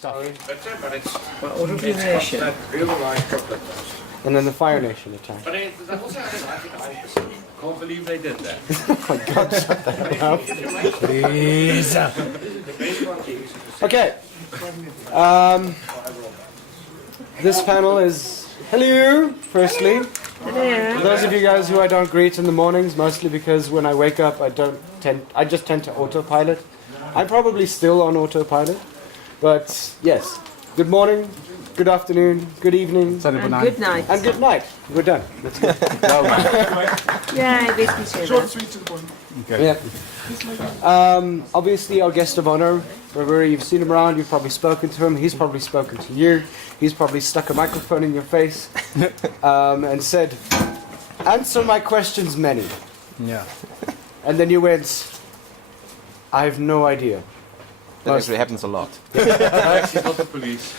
Sorry. But it's Order of the Nation. really like chocolate toast. And then the Fire Nation attack. But that was I can't believe they did that. Oh my God, shut the hell up. Please. Okay. This panel is hello, firstly. Hello. For those of you guys who I don't greet in the mornings, mostly because when I wake up I just tend to autopilot. I'm probably still on autopilot. But yes. Good morning, good afternoon, good evening. And good night. And good night. We're done. Let's go. Yeah, basically Short, sweet to the point. Yeah. Obviously, our guest of honor, Bravura, you've seen him around, you've probably spoken to him, he's probably spoken to you, he's probably stuck a microphone in your face and said, answer my questions, many. Yeah. And then you went, I have no idea. That actually happens a lot. Actually, not the police.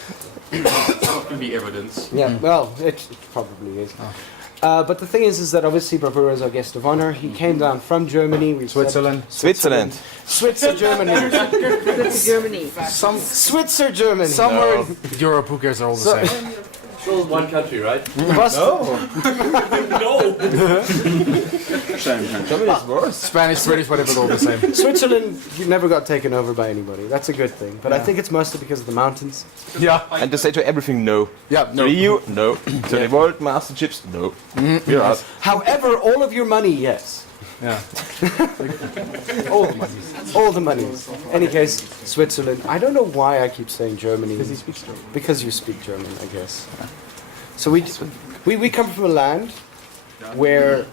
It's not going to be evidence. Yeah, well, it probably is. But the thing is that obviously Bravura is our guest of honor. He came down from Germany. Switzerland. Switzerland. Switzer, Germany. Good to Germany. Switzer, Germany. Somewhere in Europe, who cares, are all the same. It's all one country, right? Germany is worse. Spanish, Swedish, whatever, all the same. Switzerland, you never got taken over by anybody. That's a good thing. But I think it's mostly because of the mountains. Yeah. And to say to everything no. Yeah, no. Rio, no. To the World Masterships, no. We're out. However, all of your money, yes. Yeah. All the money. All the money. Any case, Switzerland. I don't know why I keep saying Germany. Because he speaks German. Because you speak German, I guess. So we come from a land where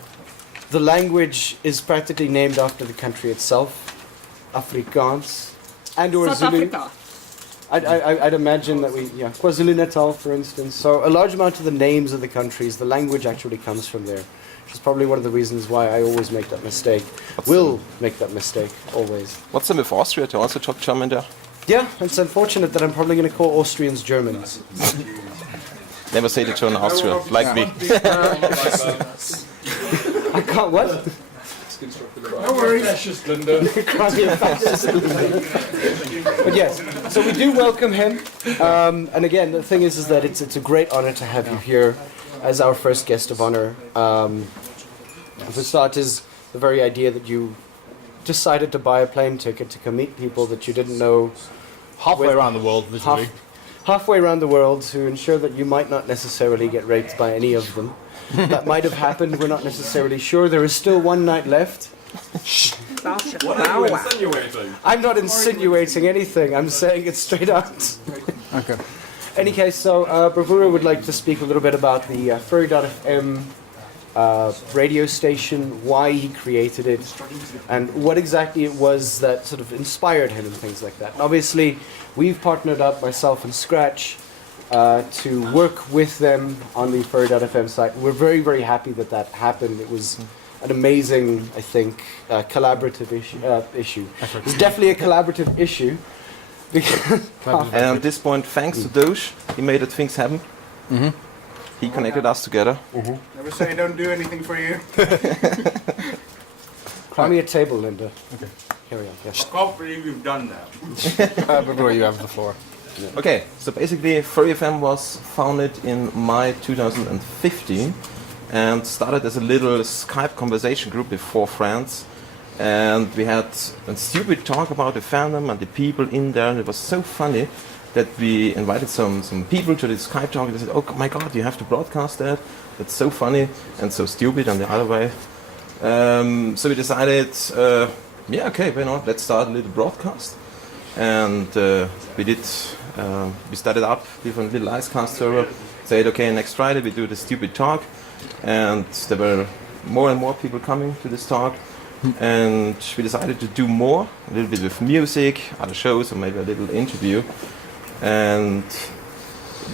the language is practically named after the country itself, Afrikaans, and or South Zulu. Africa. I'd imagine that KwaZulu-Natal, for instance. So a large amount of the names of the countries, the language actually comes from there. Which is probably one of the reasons why I always make that mistake. Will make that mistake, always. What's then with Austria to also talk German there? Yeah, it's unfortunate that I'm probably going to call Austrians Germans. Never say the term Austria, like me. I can't, what? No worries. Fascist Linda. Can't be a fascist. But yes, so we do welcome him. And again, the thing is that it's a great honor to have you here as our first guest of honor. For starters, the very idea that you decided to buy a plane ticket to come meet people that you didn't know Halfway around the world, literally. halfway around the world to ensure that you might not necessarily get raped by any of them. That might have happened, we're not necessarily sure. There is still one night left. What are you insinuating? I'm not insinuating anything, I'm saying it straight out. Okay. Any case, so Bravura would like to speak a little bit about the Furry.fm radio station, why he created it, and what exactly it was that sort of inspired him and things like that. And obviously, we've partnered up, myself and Scratch, to work with them on the Furry.fm site. We're very, very happy that that happened. It was an amazing, I think, collaborative issue. It's definitely a collaborative issue. And at this point, thanks to Doge, he made it things happen. He connected us together. Never say don't do anything for you. Cry me a table, Linda. Okay. Here we are. Yes. I can't believe you've done that. Before you have the floor. Okay, so basically Furry FM was founded in May 2015 and started as a little Skype conversation group with 4 friends. And we had a stupid talk about the fandom and the people in there, and it was so funny that we invited some people to the Skype talk and they said, oh my god, you have to broadcast that? That's so funny and so stupid on the other way. So we decided, yeah, okay, why not? Let's start a little broadcast. And we started up with a little Icecast server, said, okay, next Friday we do the stupid talk. And there were more and more people coming to this talk. And we decided to do more, a little bit with music, other shows, or maybe a little interview. And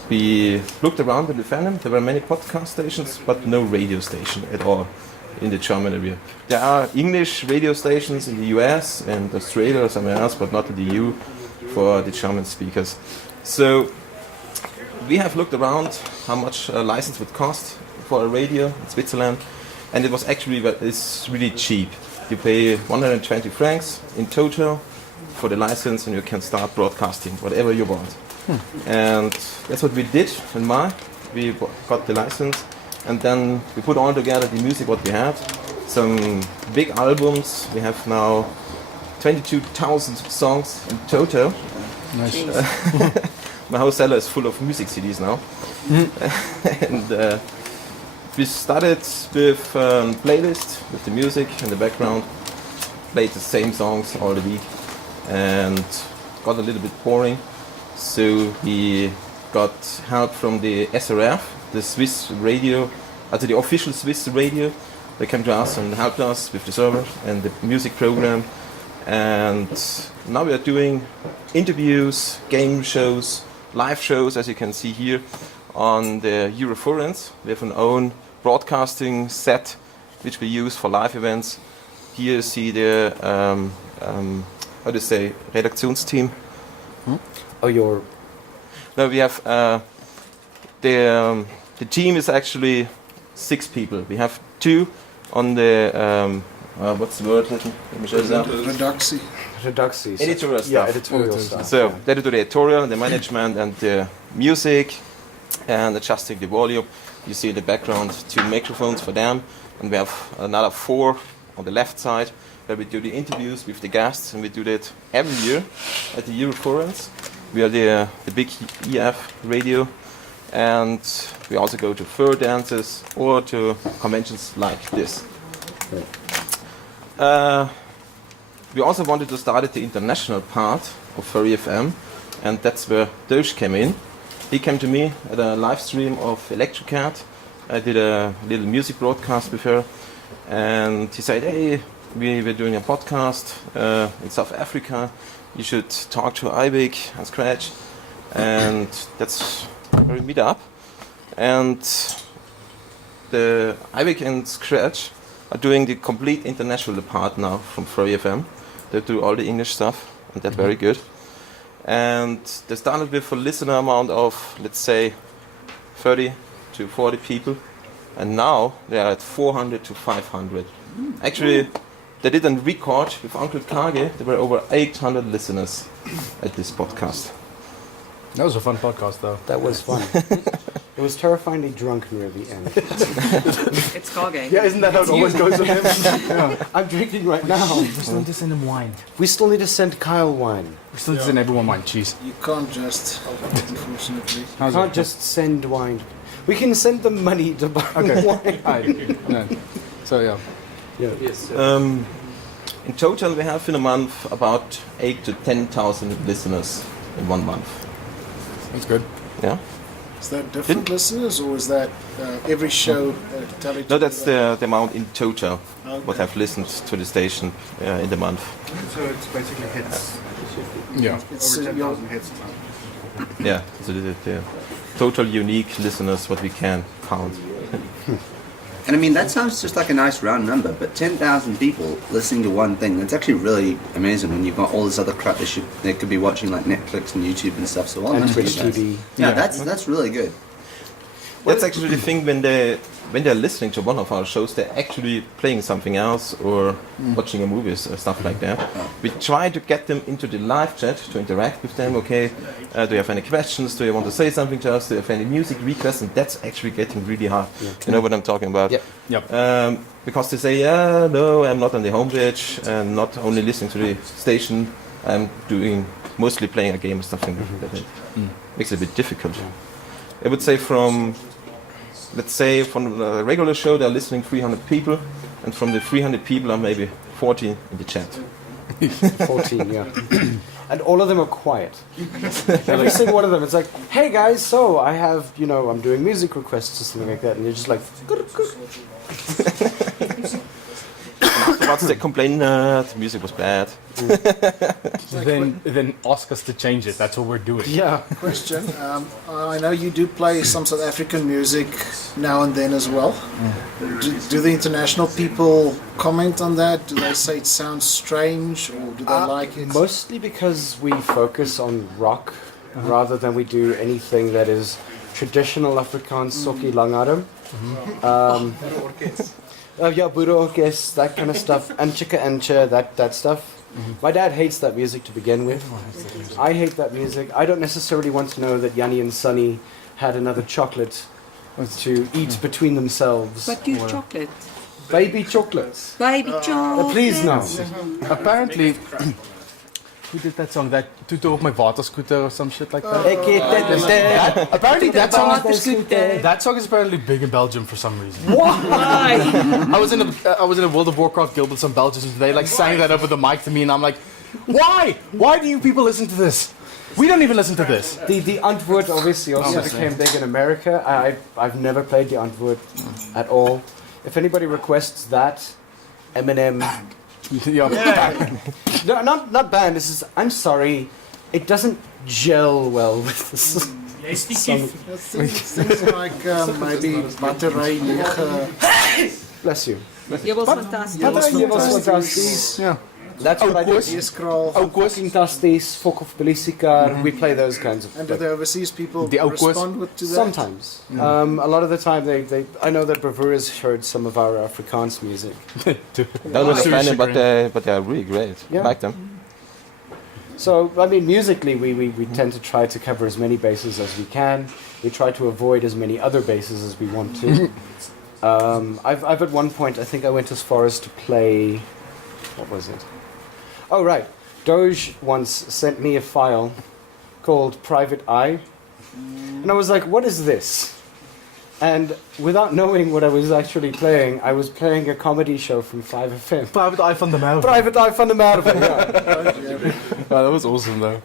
we looked around in the fandom. There were many podcast stations, but no radio station at all in the German area. There are English radio stations in the US and Australia or somewhere else, but not in the EU for the German speakers. So we have looked around how much a license would cost for a radio in Switzerland, and it was actually it's really cheap. You pay 120 francs in total for the license, and you can start broadcasting whatever you want. And that's what we did in May. We got the license, and then we put all together the music what we had. Some big albums. We have now 22,000 songs in total. Nice. My whole cellar is full of music CDs now. And we started with a playlist with the music in the background. Played the same songs all the week, and got a little bit boring. So we got help from the SRF, the Swiss radio, the official Swiss radio. They came to us and helped us with the server and the music program. And now we are doing interviews, game shows, live shows, as you can see here on the Furaffinity. We have an own broadcasting set which we use for live events. Here you see the Redaktionsteam. Oh, your No, we have the team is actually 6 people. We have 2 on the what's the word? Let me show you that. Reduxis. Editorial stuff. Yeah, editorial stuff. So they do the editorial, the management, and the music, and adjusting the volume. You see in the background 2 microphones for them, and we have another 4 on the left side where we do the interviews with the guests, and we do that every year at the Eurofurence. We are the big EF radio, and we also go to fur dances or to conventions like this. We also wanted to start at the international part of Furry FM, and that's where Doge came in. He came to me at a live stream of Electricat. I did a little music broadcast with her, and he said, hey, we're doing a podcast in South Africa. You should talk to Ivic and Scratch. And that's where we meet up. And the Ivic and Scratch are doing the complete international part now from Furry FM. They do all the English stuff, and that's very good. And they started with a listener amount of, let's say, 30 to 40 people. And now they are at 400 to 500. Actually, they did a record with Uncle Kage. There were over 800 listeners at this podcast. That was a fun podcast, though. That was fun. It was terrifyingly drunk near the end. It's Kage. Yeah, isn't that how it always goes with him? I'm drinking right now. We still need to send him wine. We still need to send Kyle wine. We still need to send everyone wine. Cheese. You can't just, unfortunately. We can't just send wine. We can send them money to buy wine. No. So, yeah. Yes. In total, we have in a month about 8 to 10,000 listeners in 1 month. That's good. Yeah. Is that different listeners, or is that every show tallied No, that's together? the amount in total Okay. what have listened to the station in the month. So it's basically hits. Yeah. It's Over your 10,000 hits. Yeah. So the total unique listeners what we can count. And I mean, that sounds just like a nice round number, but 10,000 people listening to one thing, that's actually really amazing when you've got all this other crap they could be watching, like Netflix and YouTube and stuff. So well And done to Twitch you guys. TV. Yeah, that's really good. That's actually the thing when they're listening to one of our shows, they're actually playing something else or watching a movie or stuff like that. We try to get them into the live chat to interact with them. Okay, do you have any questions? Do you want to say something to us? Do you have any music requests? And that's actually getting really hard. Yeah. You know what I'm talking about? Yep. Yep. Because they say, yeah, no, I'm not on the homepage and not only listening to the station. I'm doing mostly playing a game or something like that. Makes it a bit difficult. I would say let's say from a regular show they're listening 300 people, and from the 300 people are maybe 40 in the chat. 14, yeah. And all of them are quiet. Every single one of them, it's like, hey guys, so I have, I'm doing music requests or something like that, and you're just like, Afterwards they complain, the music was bad. Then ask us to change it. That's what we're doing. yeah. Question. I know you do play some South African music now and then as well. Do the international people comment on that? Do they say it sounds strange, or do they like it? Mostly because we focus on rock rather than we do anything that is traditional Afrikaans, Sokkie Langarm. Yeah, Boereorkest, that kind of stuff, Anchika Ancha, that stuff. My dad hates that music to begin with. I hate that music. I don't necessarily want to know that Yanni and Sonny had another chocolate to eat between themselves. But you chocolate. Baby chocolates. Baby chocolate. Please no. Apparently, who did that song? That Tutu op my waterscooter or some shit like that. Apparently that song is apparently big in Belgium for some reason. Why? I was in a World of Warcraft guild with some Belgians and they like sang that over the mic to me and I'm like, why? Why do you people listen to this? We don't even listen to this. The Antwoord obviously also became big in America. I've never played the Antwoord at all. If anybody requests that, Eminem. No, not banned. This is. I'm sorry, it doesn't gel well with this. Things like maybe battery 9. Bless you. Je was fantastisch. Jy was fantasties. Yeah. That's what I do. Scroll. Fucking tasties, fuck off Belisika. We play those kinds of. And do the overseas people The respond to that? Sometimes. A lot of the time, they. I know that Bravura's heard some of our Afrikaans music. Don't understand it, but they are really great. Yeah. Like them. So, I mean, musically, we tend to try to cover as many bases as we can. We try to avoid as many other bases as we want to. I've at one point, I think I went as far as to play. What was it? Oh, right. Doge once sent me a file called Private Eye. And I was like, what is this? And without knowing what I was actually playing, I was playing a comedy show from 5FM. Private Eye van der Merwe. Private Eye van der Merwe, yeah. Oh, that was awesome though.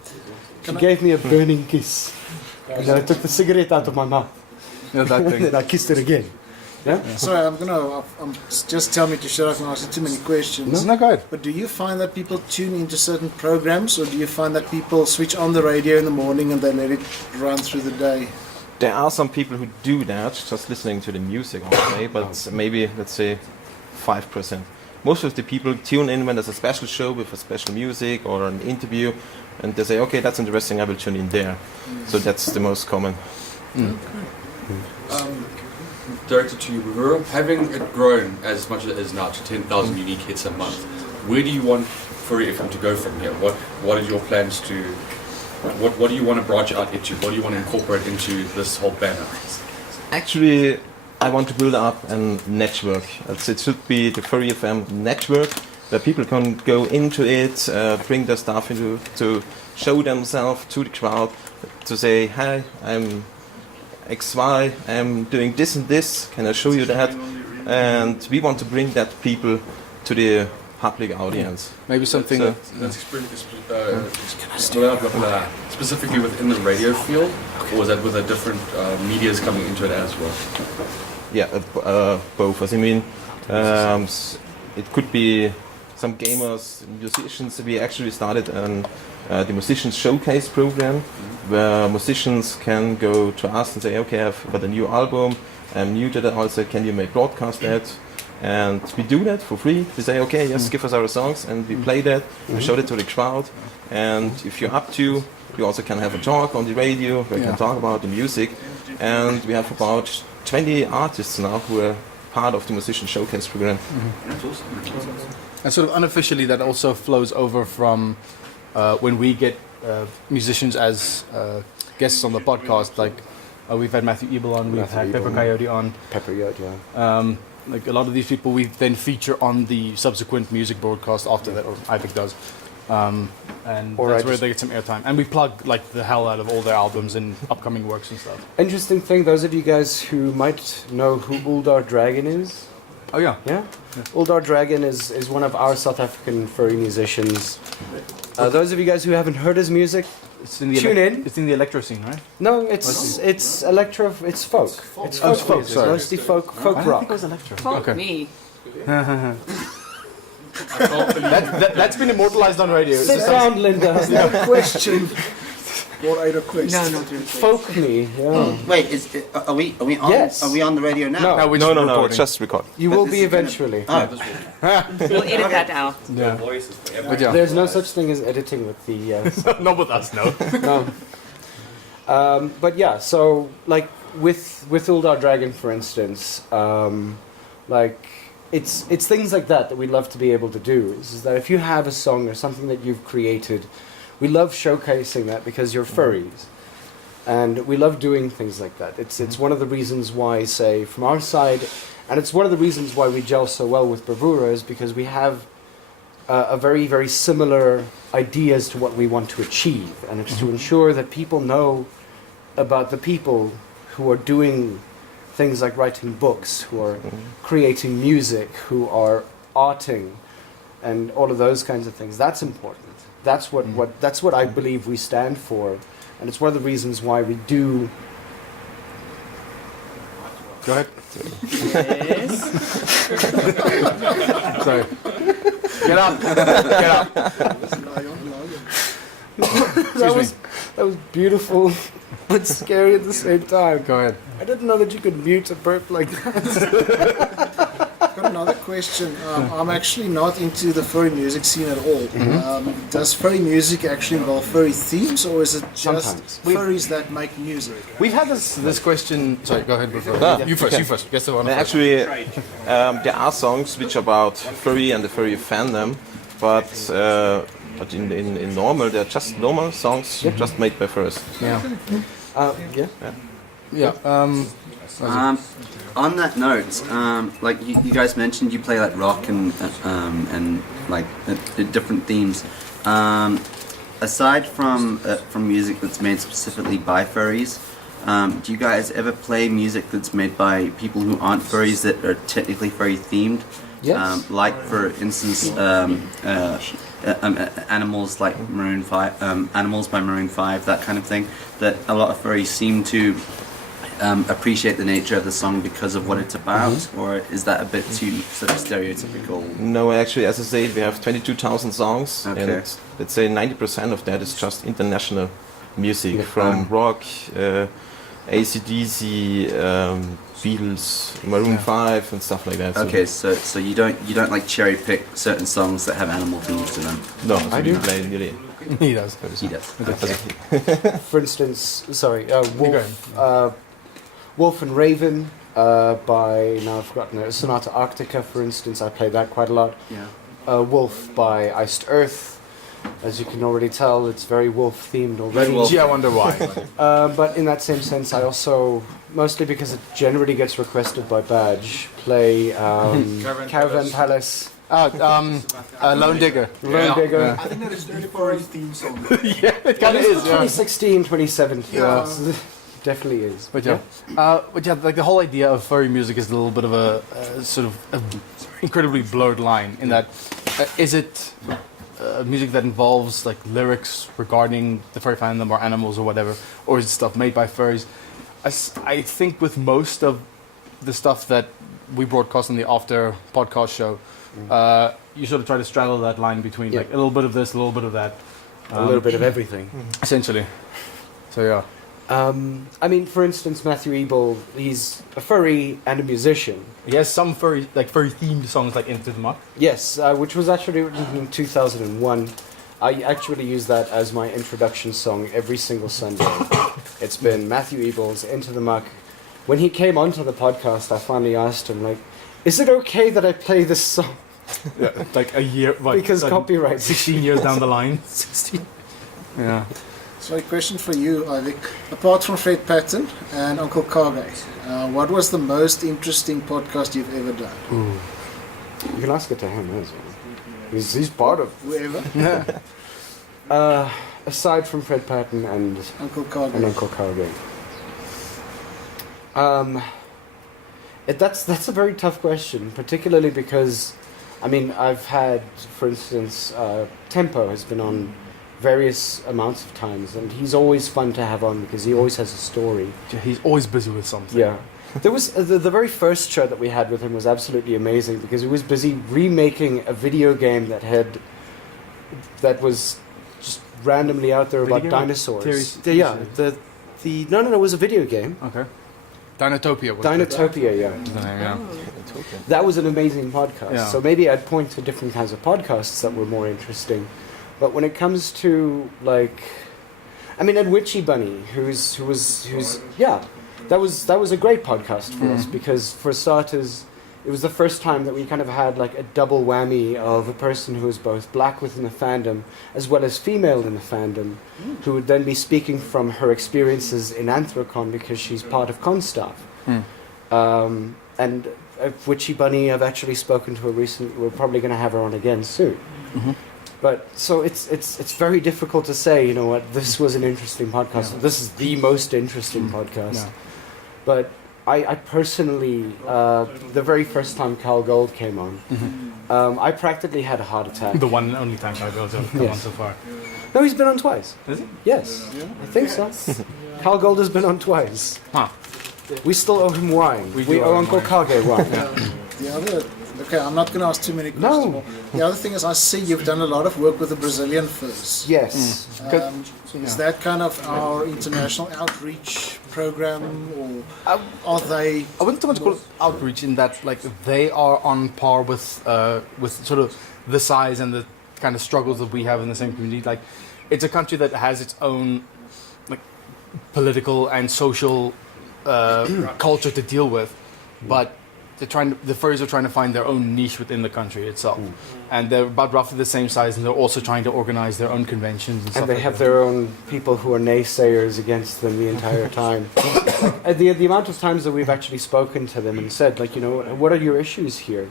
She gave me a burning kiss. And then I took the cigarette out of my mouth. Yeah, that And thing. then I kissed her again. Yeah? Sorry, just tell me to shut up and ask you too many questions. Isn't that good? But do you find that people tune into certain programs, or do you find that people switch on the radio in the morning and they let it run through the day? There are some people who do that, just listening to the music all day, but maybe, let's say, 5%. Most of the people tune in when there's a special show with a special music or an interview, and they say, okay, that's interesting, I will tune in there. So that's the most common. Directed to you, Bravura, having it grown as much as it is now to 10,000 unique hits a month, where do you want Furry FM to go from here? What are your plans to... What do you want to branch out into? What do you want to incorporate into this whole banner? Actually, I want to build up a network. It should be the Furry FM network, where people can go into it, bring their stuff into, to show themselves to the crowd, to say, hi, I'm XY, I'm doing this and this, can I show you that? And we want to bring that people to the public audience. Maybe something. That's specifically within the radio field, or is that with a different medias coming into it as well? Yeah, both. As I mean, it could be some gamers, musicians. We actually started the Musicians Showcase program, where musicians can go to us and say, okay, I've got a new album, I'm new to that also, can you make broadcast that? And we do that for free. We say, okay, yes, give us our songs, and we play that, we show that to the crowd. And if you're up to, you also can have a talk on the radio, where you can talk about the music. And we have about 20 artists now who are part of the Musician Showcase program. That's awesome. And sort of unofficially, that also flows over from when we get musicians as guests on the podcast. Like we've had Matthew Ebel on, we've had Pepper Coyote on. Pepper, yeah. Like a lot of these people we then feature on the subsequent music broadcast after that, or Ivic does. And that's where they get some airtime. And we plug like the hell out of all their albums and upcoming works and stuff. Interesting thing, those of you guys who might know who Uldar Dragon is. Oh yeah. Yeah? Uldar Dragon is one of our South African furry musicians. Those of you guys who haven't heard his music, It's in the tune in. It's in the electro scene, right? No, it's electro, it's folk. It's folk, folk, music, sorry. mostly folk I don't think rock. it was electro. Fuck Okay. me. That's been immortalized on radio. Sit down, Linda. Question. Or either question. No, not really. Folk me. Yeah. Wait, are we on? Yes. Are we on the radio now? No. No, we're No, just no, recording. just record. You But will this be is gonna- eventually. Oh. We'll edit that out. Yeah. But yeah. There's no such thing as editing with the. Not with us, no. No. But yeah, so like with Uldar Dragon, for instance, like it's things like that we love to be able to do. Is that if you have a song or something that you've created, we love showcasing that because you're furries, and we love doing things like that. It's one of the reasons why, say, from our side, and it's one of the reasons why we gel so well with Bravura, is because we have a very, very similar ideas to what we want to achieve, and it's to ensure that people know about the people who are doing things like writing books, who are creating music, who are arting, and all of those kinds of things. That's important. That's what I believe we stand for, and it's one of the reasons why we do. Go ahead. Yes. Sorry. Get up. Get up. That was beautiful, but scary at the same time. Go ahead. I didn't know that you could mute a burp like that. I've got another question. I'm actually not into the furry music scene at all. Does furry music actually involve furry themes, or is it just Sometimes. furries that make music? We've had this question. Sorry, go ahead. Before. You first. You first. Guess the one. first. Actually, there are songs which are about furry and the furry fandom, but in normal, they're just normal songs just made by furries. Yeah. Yeah. Yeah. On that note, like you guys mentioned, you play like rock and like different themes. Aside from music that's made specifically by furries, do you guys ever play music that's made by people who aren't furries that are technically furry themed? Yes. Like for instance, animals like Maroon 5, Animals by Maroon 5, that kind of thing. That a lot of furries seem to appreciate the nature of the song because of what it's about, or is that a bit too sort of stereotypical? No, actually, as I say, we have 22,000 songs, Okay. and let's say 90% of that is just international music, from rock, AC/DC, Beatles, Maroon 5, and stuff like that. So Okay, so you don't like cherry pick certain songs that have animal themes to them. no, I do. play nearly. He does. He does. For instance, sorry, go Wulfe and Raven by, now I've forgotten it, Sonata Arctica, for instance. I play that quite a lot. Yeah. Wulfe by Iced Earth. As you can already tell, it's very Wulfe themed already. Wulfe. Gee, I wonder why. But in that same sense, I also, mostly because it generally gets requested by Badge, play Caravan Palace, Lone Digger. Lone Digger. I think that is the furry theme song. Yeah, it kind of is. Yeah. 2016, 2017. Yeah. Definitely is. But yeah, like the whole idea of furry music is a little bit of a sort of a incredibly blurred line. In that, is it music that involves like lyrics regarding the furry fandom or animals or whatever, or is it stuff made by furries? I think with most of the stuff that we broadcast on the After podcast show, you sort of try to straddle that line between like a little bit of this, a little bit of that, A little bit of everything. essentially. So yeah. I mean, for instance, Matthew Ebel, he's a furry and a musician. He has some furry themed songs like Into the Muck. Yes, which was actually written in 2001. I actually use that as my introduction song every single Sunday. It's been Matthew Ebel's Into the Muck. When he came onto the podcast, I finally asked him, like, is it okay that I play this song? Yeah, like a year, like, Because like copyright. 16 years down the line. 16. Yeah. So a question for you, Ivic. Apart from Fred Patton and Uncle Kage, what was the most interesting podcast you've ever done? You can ask it to him, as well. He's part of Whoever? aside from Fred Patton and Uncle Kage. Uncle Kage. That's a very tough question, particularly because, I mean, I've had, for instance, Tempo has been on various amounts of times, and he's always fun to have on because he always has a story. He's always busy with something. Yeah. There was the very first show that we had with him was absolutely amazing because he was busy remaking a video game that was just randomly out there about Video game? dinosaurs. Theory- Yeah, no, it was a video game. Okay. Dinotopia was Dinotopia, yeah. the name, yeah. That was an amazing podcast. Yeah. So maybe I'd point to different kinds of podcasts that were more interesting. But when it comes to like, I mean, and Witchy Bunny, who's yeah, that was a great podcast for us because for starters, it was the first time that we kind of had like a double whammy of a person who was both black within the fandom as well as female in the fandom, who would then be speaking from her experiences in Anthrocon because she's part of con staff. And Witchy Bunny, I've actually spoken to her recently. We're probably going to have her on again soon. But so it's very difficult to say, you know what, this was an interesting podcast. Yeah. This is the most interesting podcast. Yeah. But I personally, the very first time Carl Gold came on, I practically had a heart attack. The one and only time I've ever come on so far. No, he's been on twice. Is he? Yes, I think so. Carl Gold has been on twice. Huh. We still owe him wine. We We do owe owe him Uncle wine. Kage wine. The other, okay, I'm not going to ask too many No. questions. The other thing is, I see you've done a lot of work with the Brazilian furs. Yes. Is that kind of our international outreach program, or are they? I wouldn't so much call it outreach in that, like, they are on par with sort of the size and the kind of struggles that we have in the same community. Like, it's a country that has its own, like, political and social culture to deal with, but the furries are trying to find their own niche within the country itself, and they're about roughly the same size, and they're also trying to organize their own conventions and stuff. And they like have that. their own people who are naysayers against them the entire time. The amount of times that we've actually spoken to them and said, like, you know, what are your issues here?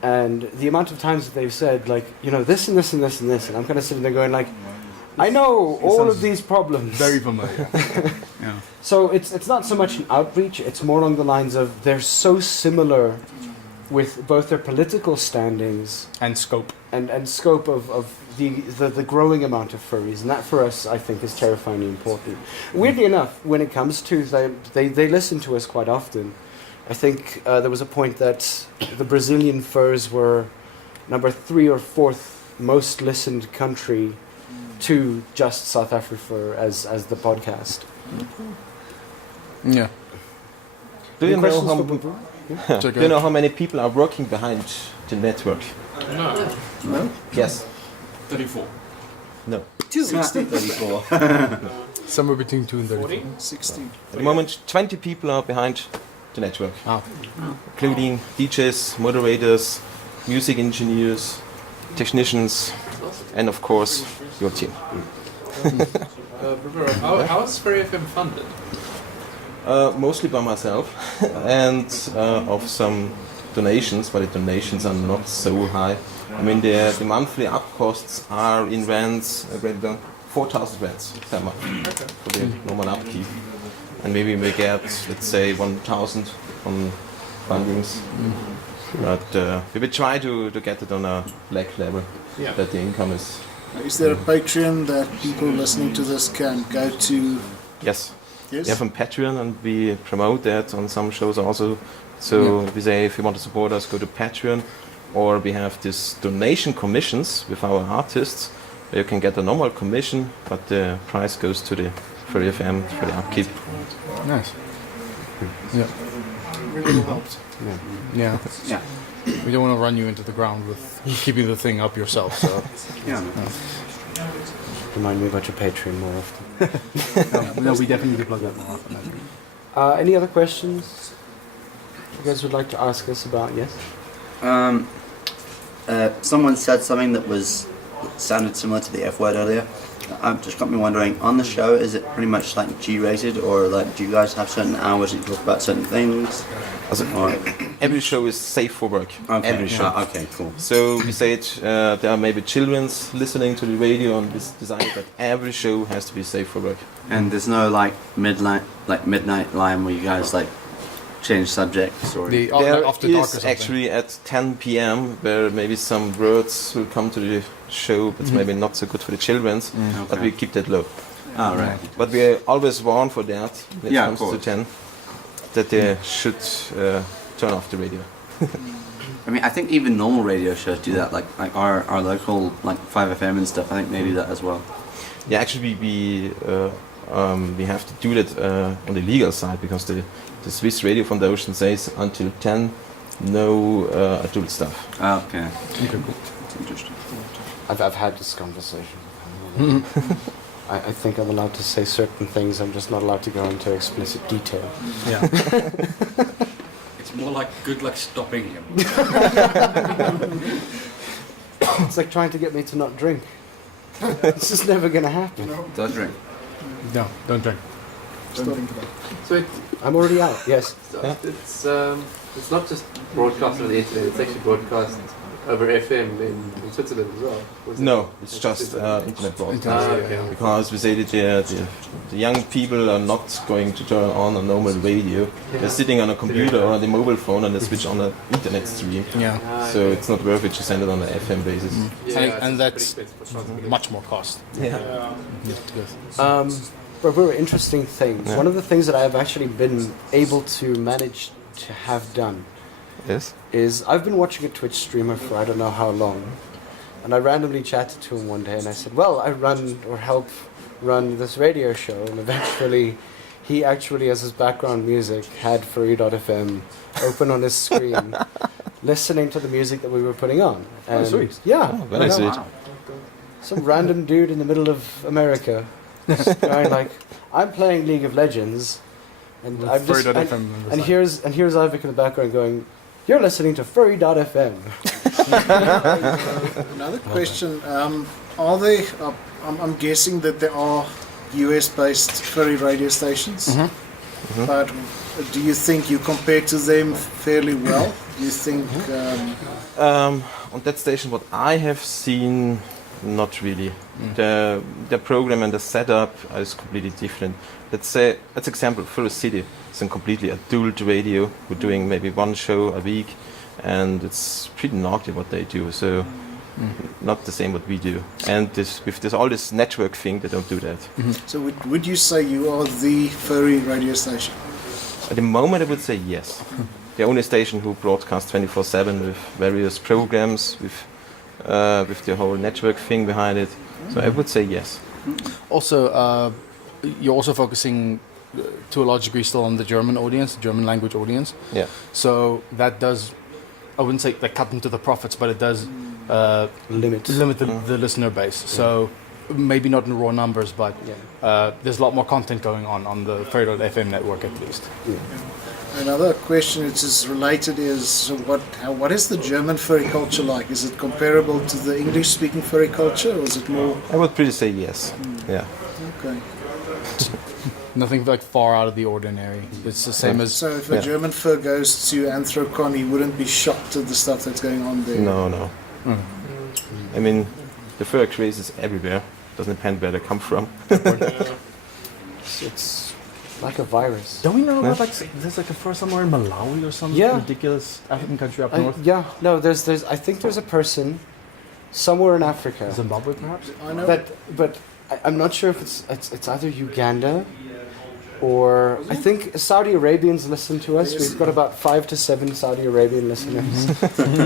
And the amount of times that they've said, like, you know, this and this and this and this, and I'm kind of sitting there going, like, I know all of these problems. Very familiar. Yeah. So it's not so much an outreach, it's more along the lines of they're so similar with both their political standings And scope. and scope of the growing amount of furries, and that for us I think is terrifyingly important. Weirdly enough, when it comes to they listen to us quite often. I think there was a point that the Brazilian furs were number 3 or 4th most listened country to just South Afrifur as the podcast. Yeah. Do you Any know questions how? for Bravura? Do you know how many people are working behind the network? No. Yes. 34. No. 34. Somewhere between 2 and 30. 16. At the moment, 20 people are behind the network, Oh. including DJs, moderators, music engineers, technicians, and of course your team. Bravura, how is Furry FM funded? Mostly by myself and of some donations, but the donations are not so high. I mean, the monthly up costs are in rands, 4,000 rands per month for the normal upkeep. And maybe we get, let's say, 1,000 on fundings. But we will try to get it on a black level, that the income is... Is there a Patreon that people listening to this can go to? Yes. Yes. We have on Patreon, and we promote that on some shows also. So we say, if you want to support us, go to Patreon. Or we have these donation commissions with our artists, where you can get a normal commission, but the price goes to the Furry FM for the upkeep. Nice. Yeah. Really helped. Yeah. Yeah. We don't want to run you into the ground with keeping the thing up yourself. So Yeah. Remind me about your Patreon more often. no, we definitely need to plug that more often. Any other questions you guys would like to ask us about? Yes? Someone said something that sounded similar to the F word earlier. Just got me wondering, on the show, is it pretty much like G-rated, or like do you guys have certain hours that you talk about certain things? Or, Every show is safe for work. okay, Every show. Okay, cool. So we say it, there are maybe children's listening to the radio and this design, but every show has to be safe for work. And there's no like midnight line where you guys like change subjects or The There after dark or is something. actually at 10 p.m. where maybe some words will come to the show, but maybe not so good for the children's, but we keep that low. Oh, right. But we always warn for that when it Yeah, comes of to course. 10, that they should turn off the radio. I mean, I think even normal radio shows do that. Like our local like 5FM and stuff. I think they do that as well. Yeah, actually we have to do that on the legal side, because the Swiss Radio Foundation says until 10, no adult stuff. Oh, okay. Okay, cool. That's interesting. I've had this conversation. I think I'm allowed to say certain things, I'm just not allowed to go into explicit detail. Yeah. It's more like good luck stopping him. It's like trying to get me to not drink. It's just never going to happen. Don't drink. No, don't drink. Starting today. So I'm already out, yes. it's not just broadcast on the internet, it's actually broadcast over FM in Switzerland as well. Was No, it? it's just internet broadcast. Okay. Because we say that the young people are not going to turn on a normal radio. They're sitting on a computer or on the mobile phone and they switch on an internet stream. Yeah. So it's not worth it to send it on an FM basis. And that's much more cost. Yeah. Bravura, interesting things. Yeah. One of the things that I've actually been able to manage to have done Yes. is I've been watching a Twitch streamer for I don't know how long, and I randomly chatted to him one day and I said, well, I run or help run this radio show, and eventually he actually, as his background music, had Furry.fm open on his screen, listening to the music that we were putting on. And sweet. Yeah. Oh, very sweet. Some random dude in the middle of America just going like, I'm playing League of Legends, and I'm just and here's Ivic in the background going, you're listening to Furry.fm. Another question: are they? I'm guessing that there are US-based furry radio stations, but do you think you compare to them fairly well? Do you think? On that station, what I have seen, not really. The program and the setup is completely different. Let's say, let's example, Furry City. It's a completely adult radio. We're doing maybe one show a week, and it's pretty naughty what they do. So, not the same what we do. And with all this network thing, they don't do that. So would you say you are the furry radio station? At the moment, I would say yes. The only station who broadcasts 24/7 with various programs, with the whole network thing behind it. So I would say yes. Also, you're also focusing to a large degree still on the German audience, the German language audience. Yeah. So that does, I wouldn't say like cut into the profits, but it does limit the listener base. So maybe not in raw numbers, but there's a lot more content going on the Furry.fm network at least. Yeah. Another question which is related is what is the German furry culture like? Is it comparable to the English-speaking furry culture, or is it more? I would pretty say yes. Yeah. Okay. Nothing like far out of the ordinary. It's the same as. So if a German fur goes to Anthrocon, he wouldn't be shocked at the stuff that's going on there. No. I mean, the fur craze is everywhere. Doesn't depend where they come from. It's like a virus. Don't we know about there's like a fur somewhere in Malawi or some ridiculous African country up north? No, there's I think there's a person somewhere in Africa. Zimbabwe perhaps? I know. But I'm not sure if it's either Uganda or I think Saudi Arabians listen to us. We've got about 5 to 7 Saudi Arabian listeners.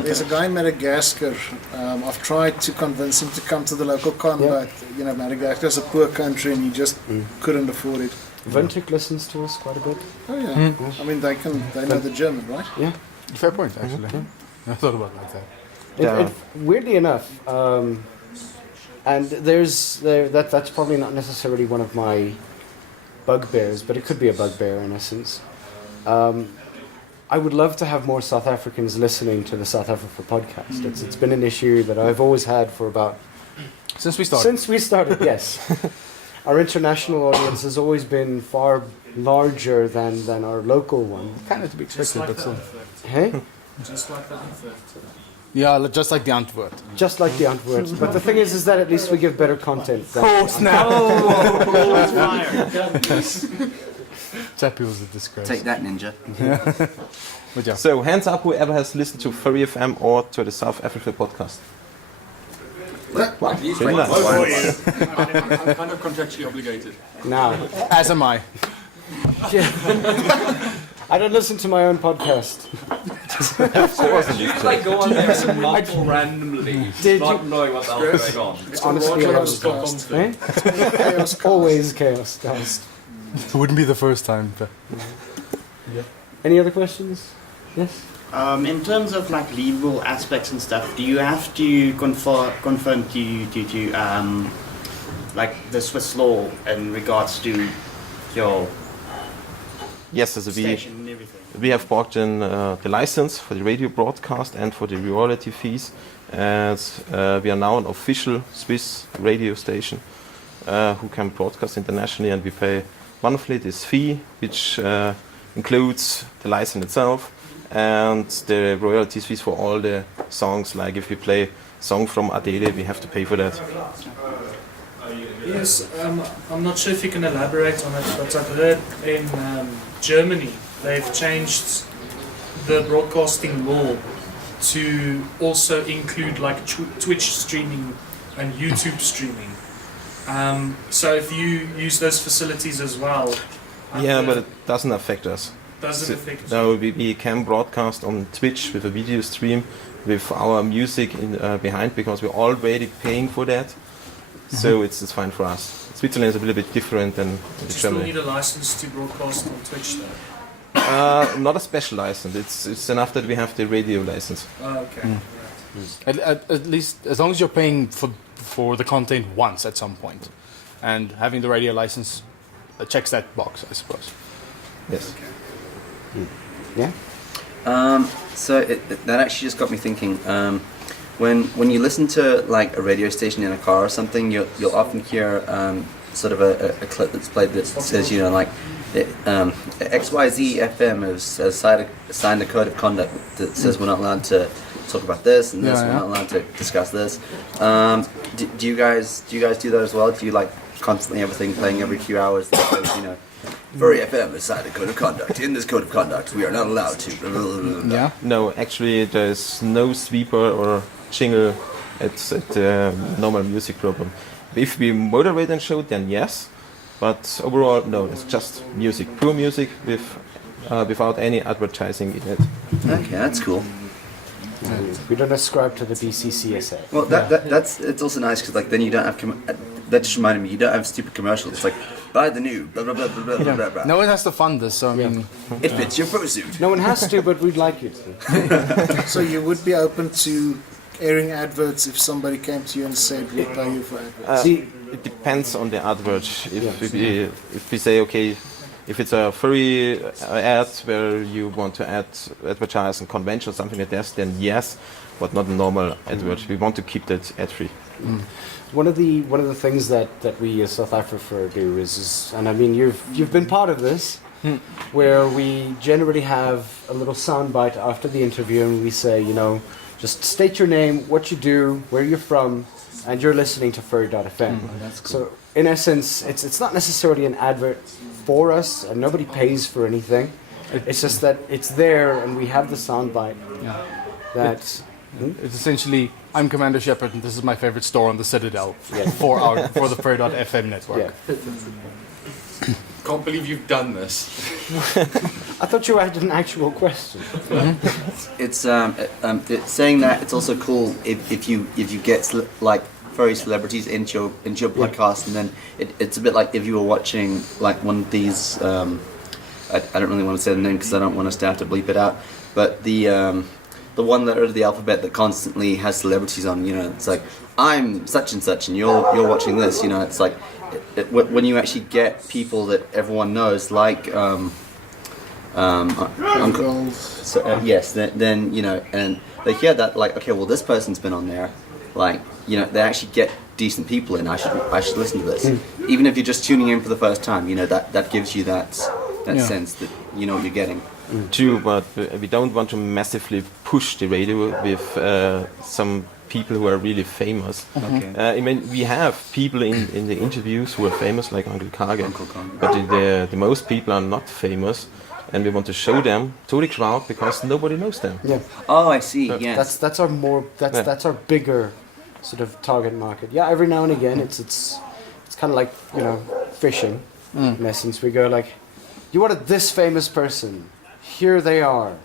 There's a guy in Madagascar. I've tried to convince him to come to the local con, but Madagascar's a poor country and he just couldn't afford it. Ventic listens to us quite a bit. Oh yeah. I mean they know the German, right? Yeah. Fair point, actually. I thought about it like that. Weirdly enough, and that's probably not necessarily one of my bugbears, but it could be a bugbear in essence. I would love to have more South Africans listening to the South Afrifur podcast. It's been an issue that I've always had for about since we started. Since we started, yes. Our international audience has always been far larger than our local one. Kind of to be expected, but still. Hey? Just like the Antwerp. Yeah, just like the Antwerp. Just like the Antwerps. But the thing is that at least we give better content. Oh, snap! Fire. Chappie was a disgrace. Take that, ninja. But yeah. So hands up whoever has listened to Furry FM or to the South Afrifur podcast. I'm kind of contractually obligated. Now, As am I. I don't listen to my own podcast. You like go on there and mumble randomly, not knowing what the hell is going on. Honestly, I love it. Always chaos, guys. It wouldn't be the first time. But. Any other questions? Yes? In terms of like legal aspects and stuff, do you have to conform to like the Swiss law in regards to your Yes, station and everything? we have bought the license for the radio broadcast and for the royalty fees, as we are now an official Swiss radio station who can broadcast internationally, and we pay monthly this fee, which includes the license itself and the royalties fees for all the songs. Like if we play song from Adele, we have to pay for that. Yes, I'm not sure if you can elaborate on it, but I've heard in Germany they've changed the broadcasting law to also include like Twitch streaming and YouTube streaming. So if you use those facilities as well. Yeah, but it doesn't affect us. Doesn't affect us? No, we can broadcast on Twitch with a video stream with our music behind, because we're already paying for that. So it's fine for us. Switzerland is a little bit different than You Germany. still need a license to broadcast on Twitch though? Not a special license. It's enough that we have the radio license. Oh, okay. At least as long as you're paying for the content once at some point, and having the radio license checks that box, I suppose. Yes. Yeah. So that actually just got me thinking. When you listen to like a radio station in a car or something, you'll often hear sort of a clip that's played that says, you know, like XYZ FM has signed a code of conduct that says we're not allowed to talk about this and this. We're not allowed to discuss this. Do you guys do that as well? Do you like constantly everything playing every few hours that says, you know, Furry FM has signed a code of conduct. In this code of conduct, we are not allowed to. Blah, blah, blah, blah. Yeah. No, actually, there's no sweeper or jingle at the normal music program. If we moderate a show, then yes. But overall, no. It's just music, pure music without any advertising in it. Okay, that's cool. We don't ascribe to the BCCSA. Well, that's it's also nice because like then you don't have that just reminded me, you don't have stupid commercials. It's like buy the new blah blah blah blah blah blah blah. No one has to fund this, so I mean, it fits your fursuit. No one has to, but we'd like you to. So you would be open to airing adverts if somebody came to you and said, we'll pay you for adverts? It depends on the advert. If we say, okay, if it's a furry ad where you want to advertise on convention or something like that, then yes, but not a normal advert. We want to keep that ad-free. One of the things that we as South Afrifur do is, and I mean you've been part of this, where we generally have a little soundbite after the interview, and we say, you know, just state your name, what you do, where you're from, and you're listening to Furry.fm. That's cool. So in essence, it's not necessarily an advert for us, and nobody pays for anything. It's just that it's there, and we have the soundbite. Yeah. That. It's essentially, I'm Commander Shepard, and this is my favorite store on the Citadel for the Furry.fm network. Yeah. Can't believe you've done this. I thought you had an actual question. It's saying that it's also cool if you get like furry celebrities into your podcast, and then it's a bit like if you were watching like one of these. I don't really want to say the name because I don't want us to have to bleep it out, but the one letter of the alphabet that constantly has celebrities on, you know, it's like, I'm such and such and you're watching this, you know, it's like, when you actually get people that everyone knows, like, yes, then, you know, and they hear that, like, okay, well, this person's been on there, like, you know, they actually get decent people in, I should listen to this. Even if you're just tuning in for the first time, you know, that gives you that sense that you know what you're getting. True, but we don't want to massively push the radio with some people who are really famous. Okay. I mean, we have people in the interviews who are famous, like Uncle Kage, but the most people are not famous, and we want to show them to the crowd because nobody knows them. Yeah. Oh, I see. Yes. That's our bigger sort of target market. Yeah, every now and again it's kind of like, you know, fishing. In essence, we go like, you wanted this famous person. Here they are,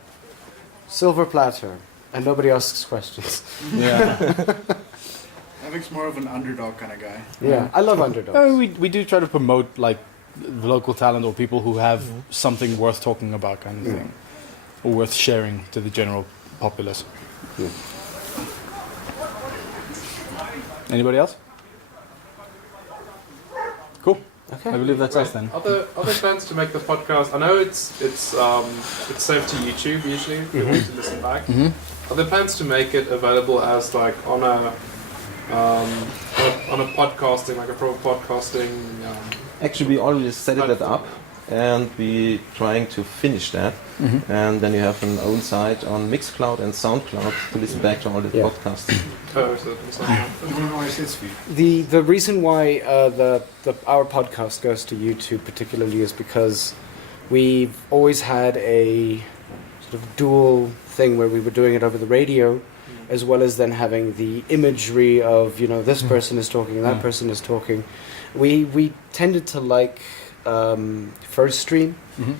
silver platter, and nobody asks questions. Yeah. Ivic's more of an underdog kind of guy. Yeah, I love underdogs. We do try to promote like the local talent or people who have something worth talking about, kind of thing, or worth sharing to the general populace. Yeah. Anybody else? Cool. Okay. I believe that's us then. Other plans to make the podcast? I know it's saved to YouTube usually if you want to listen back. Are there plans to make it available as like on a podcasting, like a proper podcasting? Actually, we already set it up, and we trying to finish that. And then you have an own site on Mixcloud and Soundcloud to listen back to all the podcasts. The reason why our podcast goes to YouTube particularly is because we've always had a sort of dual thing where we were doing it over the radio, as well as then having the imagery of, you know, this person is talking, that person is talking. We tended to like first stream.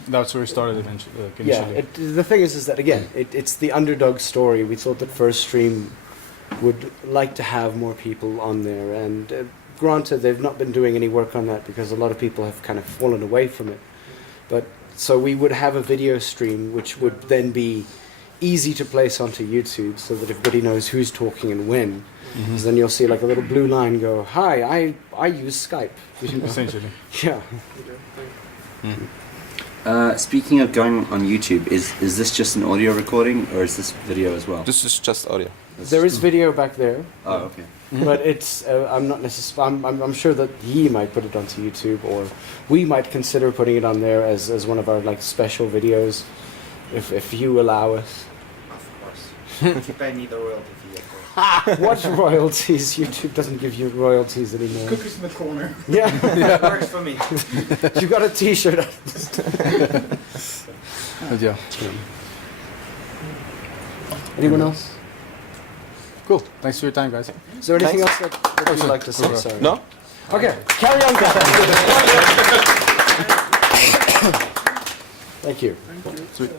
That's where we started initially. Yeah, the thing is that again, it's the underdog story. We thought that first stream would like to have more people on there, and granted, they've not been doing any work on that because a lot of people have kind of fallen away from it. But so we would have a video stream, which would then be easy to place onto YouTube, so that everybody knows who's talking and when. So then you'll see like a little blue line go, "Hi, I use Skype." Essentially. Yeah. Speaking of going on YouTube, is this just an audio recording or is this video as well? This is just audio. There is video back there. Oh, okay. But it's I'm not necessarily. I'm sure that he might put it onto YouTube, or we might consider putting it on there as one of our like special videos, if you allow us. Of course. You pay me the royalty fee, of course. What royalties? YouTube doesn't give you royalties anymore. Cookies in the corner. Yeah, That works for me. you got a T-shirt. But yeah. Anyone else? Cool. Thanks for your time, guys. Is there anything else that you'd like to say? Sorry. No? Okay, carry on, guys. Thank you. Sweet.